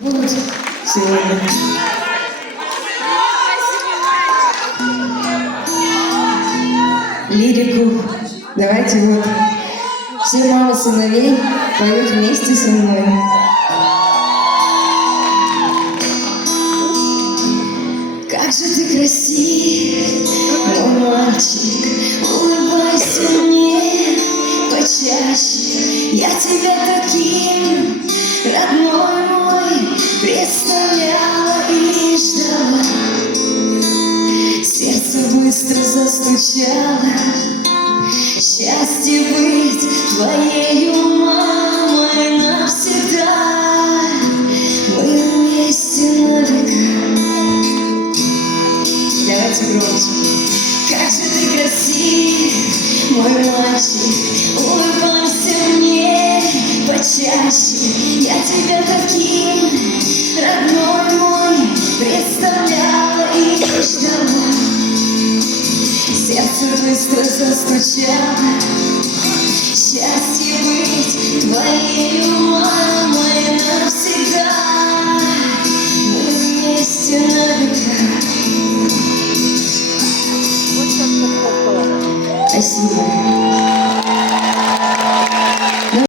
будут сегодня. Лирику. Давайте вот все мамы сыновей поют вместе со мной. Как же ты красив, мой мальчик, улыбайся мне почаще. Я тебя таким, родной мой, представляла и ждала. Сердце быстро застучало. Счастье быть твоею мамой навсегда. Мы вместе на века. Давайте громче. Как же ты красив, мой мальчик, улыбайся мне почаще. Я тебя таким, родной мой, представляла и ждала. Сердце быстро застучало. Счастье быть твоею